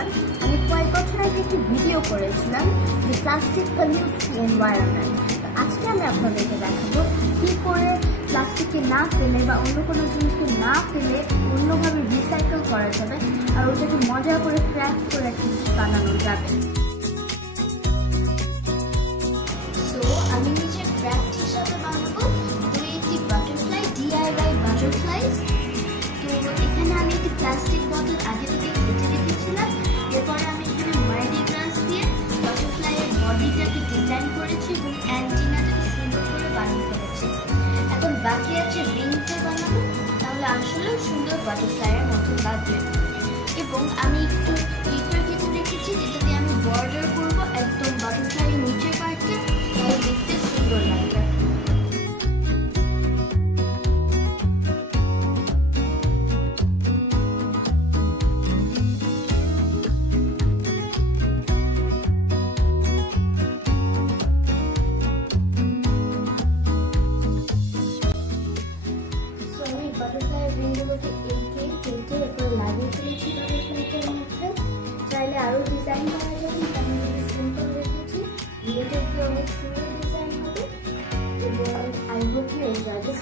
Everyone, আমি কয়েক বছর আগে একটি ভিডিও করেছিলাম যে প্লাস্টিক পলিউটস দি এনভায়রনমেন্ট। আজকে আমি আপনাদেরকে দেখাবো কি করে প্লাস্টিককে না ফেলে বা অন্য কোনো জিনিসকে না ফেলে অন্যভাবে রিসাইকেল করা যাবে আর ওটাকে মজা করে ক্র্যাফট করে একটা কিছু বানানো যাবে। তো আমি নিজের ক্র্যাফট হিসাবে বানাবো দুইটি বাটারফ্লাই, DIY বাটারফ্লাইজ। তো এখানে আমি একটি প্লাস্টিক বোতল আগে থেকে কেটে রেখেছিলাম। এরপরে আমি এখানে মার্ডি গ্লাস দিয়ে বাটারফ্লাইয়ের বডিটাকে ডিজাইন করেছি এবং অ্যান্টিনাটাকে সুন্দর করে বানিয়ে ফেলেছি। এখন বাকি আছে রিংটা বানাবো, তাহলে আসলেও সুন্দর বাটারফ্লাইয়ের মতো লাগবে। এবং আমি একটু পেপার কেটে রেখেছি যেটা দিয়ে আমি বর্ডার করবো একদম বাটারফ্লাইয়ের নিচের পার্টটা, তাহলে দেখতে সুন্দর লাগবে। বাটারফ্লাইয়ের রিংগুলোকে কেটে এরপর লাগিয়ে ফেলেছি বাটারফ্লাইটার মধ্যে। চাইলে আরও ডিজাইন করা যাবে, আমি সিম্পল রেখেছি। রিলেটেড অনেক সুন্দর ডিজাইন হবে এবং I hope you enjoy this.